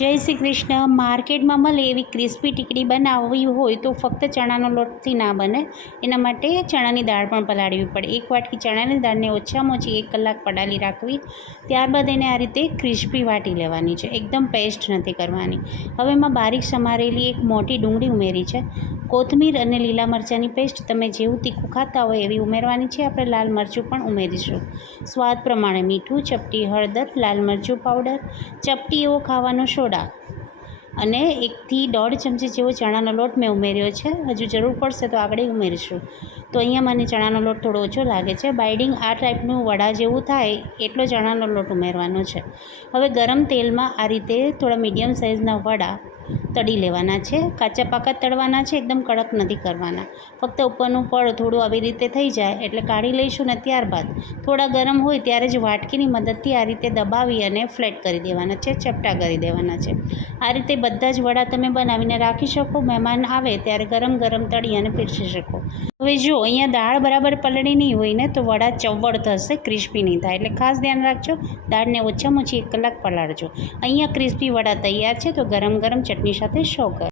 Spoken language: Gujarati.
જય શ્રી કૃષ્ણ। માર્કેટમાં મળે એવી ક્રિસ્પી ટીકડી બનાવવી હોય તો ફક્ત ચણાનો લોટથી ના બને, એના માટે ચણાની દાળ પણ પલાળવી પડે। એક વાટકી ચણાની દાળને ઓછામાં ઓછી 1 કલાક પલાળી રાખવી, ત્યારબાદ એને આ રીતે ક્રિસ્પી વાટી લેવાની છે, એકદમ પેસ્ટ નથી કરવાની। હવે એમાં બારીક સમારેલી એક મોટી ડુંગળી ઉમેરી છે, કોથમીર અને લીલા મરચાંની પેસ્ટ તમે જેવું તીખું ખાતા હોય એવી ઉમેરવાની છે। આપણે લાલ મરચું પણ ઉમેરીશું, સ્વાદ પ્રમાણે મીઠું, ચપટી હળદર, લાલ મરચું પાવડર, ચપટી એવો ખાવાનો સોડા અને 1 થી 1.5 ચમચી જેવો ચણાનો લોટ મેં ઉમેર્યો છે। હજુ જરૂર પડશે તો આગળ ઉમેરીશું। તો અહીંયા મને ચણાનો લોટ થોડો ઓછો લાગે છે। બાઇડિંગ આ ટાઈપનું વડા જેવું થાય એટલો ચણાનો લોટ ઉમેરવાનો છે। હવે ગરમ તેલમાં આ રીતે થોડા મીડિયમ સાઇઝના વડા તળી લેવાના છે। કાચા પાકા તળવાના છે, એકદમ કડક નથી કરવાના। ફક્ત ઉપરનું પડ થોડું આવી રીતે થઈ જાય એટલે કાઢી લઈશું ને ત્યારબાદ થોડા ગરમ હોય ત્યારે જ વાટકીની મદદથી આ રીતે દબાવી અને ફ્લેટ કરી દેવાના છે, ચપટા કરી દેવાના છે। આ રીતે બધા જ વડા તમે બનાવીને રાખી શકો, મહેમાન આવે ત્યારે ગરમ ગરમ તળી અને પીરસી શકો। હવે જો અહીંયા દાળ બરાબર પલળી નહીં હોય ને તો વડા ચવડ થશે, ક્રિસ્પી નહીં થાય, એટલે ખાસ ધ્યાન રાખજો। દાળને ઓછામાં ઓછી 1 કલાક પલાળજો। અહીંયા ક્રિસ્પી વડા તૈયાર છે, તો ગરમ ગરમ ચટણી સાથે સર્વ કરો।